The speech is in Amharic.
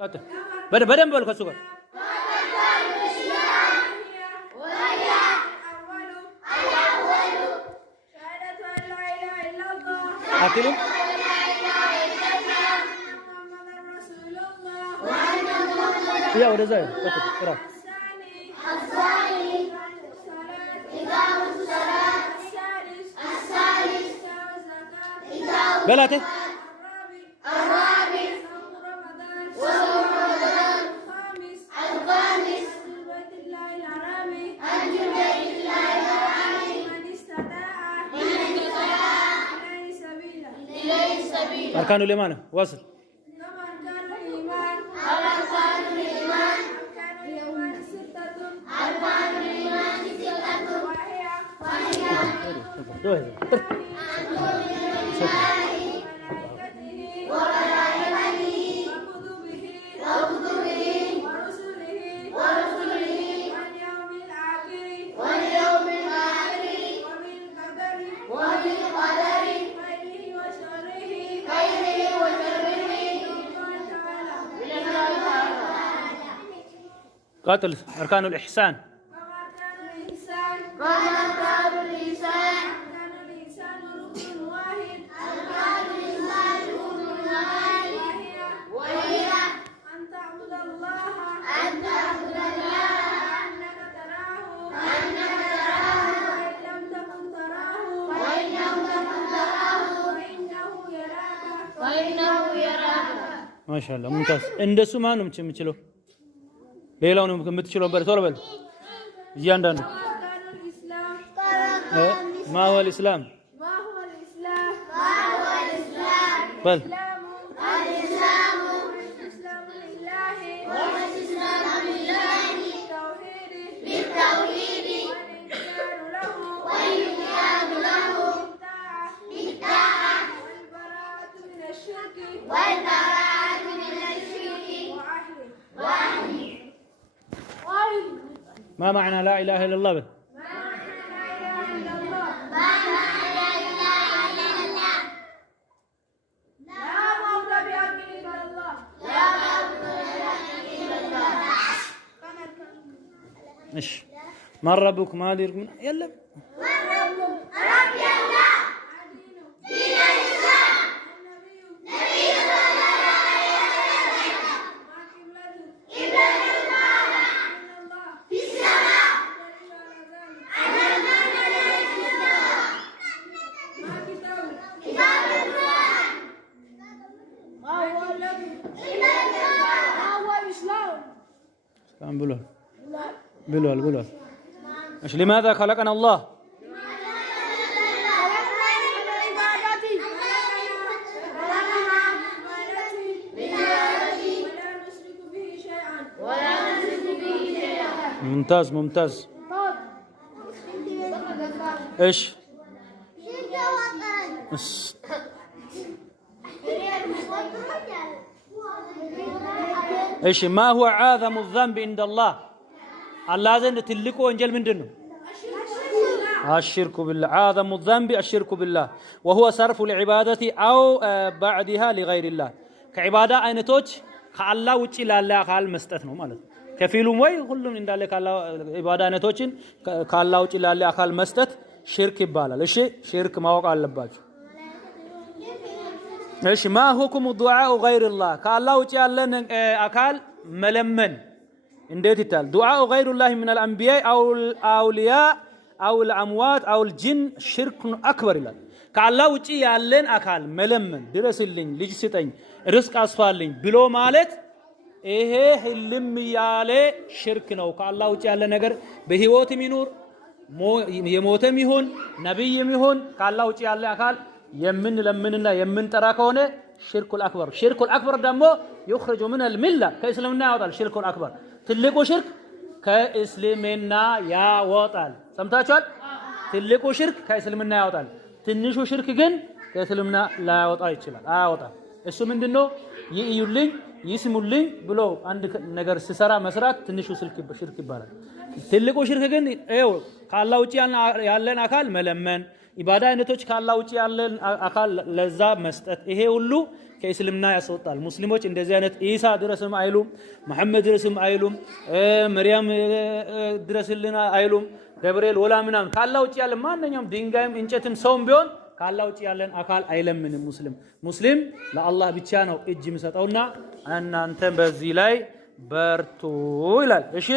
قاتل بدن بقول كسوكر قاتلهم يا ولد زين قاتل بلاته أركان الإيمان واصل قاتل أركان الإحسان ما شاء الله ممتاز اندسو ما نمشي مشلو ሌላውን የምትችለው በርቶሎ በል እያንዳንዱ ما هو الإسلام بل ما معنى لا إله إلا الله؟ إيش؟ من ربك ما ديركم يلا بلول ايش لماذا خلقنا الله؟ ممتاز ايش؟ ايش ما هو أعظم الذنب عند الله؟ الله زين تلقوا وانجل من دنو الشرك بالله أعظم الذنب الشرك بالله وهو صرف العبادة أو بعدها لغير الله كعبادة أين توج كالله وجه لا خال مستثنى مالت كفيلهم وي كلهم إن ذلك الله عبادة أين توجين كالله وجه لا خال مستث شرك بالله ليش شرك ما وقع اللباج ليش ما حكم الدعاء غير الله كالله وجه الله أكال ملمن انديت يتال دعاء غير الله من الأنبياء أو الأولياء أو الأموات أو الجن شرك أكبر الله كالله وجه يالين أكال ملمن درسلين لجستين رزق أصفالين بلو مالت إيه هلم يالي شرك نو كالله وجه يالين أجر بهوت منور يموت ميهون نبي ميهون كالله وجه يالين أكال يمن لمننا يمن تراكونه شرك الأكبر دمو يخرج من الملة كإسلامنا يوطال الشرك الأكبر تلقوا شرك كإسلامنا يوطال سمتاچوال تلقوا شرك كإسلامنا يوطال تنشو شرك ግን ከእስልምና ላያወጣ ይችላል አያወጣም እሱ ምንድነው ይዩልኝ ይስሙልኝ ብሎ አንድ ነገር ሲሰራ መስራት ትንሹ ሽርክ ይባላል ትልቁ ሽርክ ግን ይኸው ከአላህ ውጪ ያለን አካል መለመን ኢባዳ አይነቶች ከአላህ ውጪ ያለን አካል ለዛ መስጠት ይሄ ሁሉ ከእስልምና ያስወጣል። ሙስሊሞች እንደዚህ አይነት ኢሳ ድረስም አይሉም፣ መሐመድ ድረስም አይሉም፣ መርያም ድረስልና አይሉም፣ ገብርኤል ወላ ምናምን ከአላህ ውጭ ያለ ማንኛውም ድንጋይም እንጨትም ሰውም ቢሆን ከአላህ ውጭ ያለን አካል አይለምንም። ሙስሊም ለአላህ ብቻ ነው እጅ የሚሰጠውና እናንተም በዚህ ላይ በርቱ ይላል። እሺ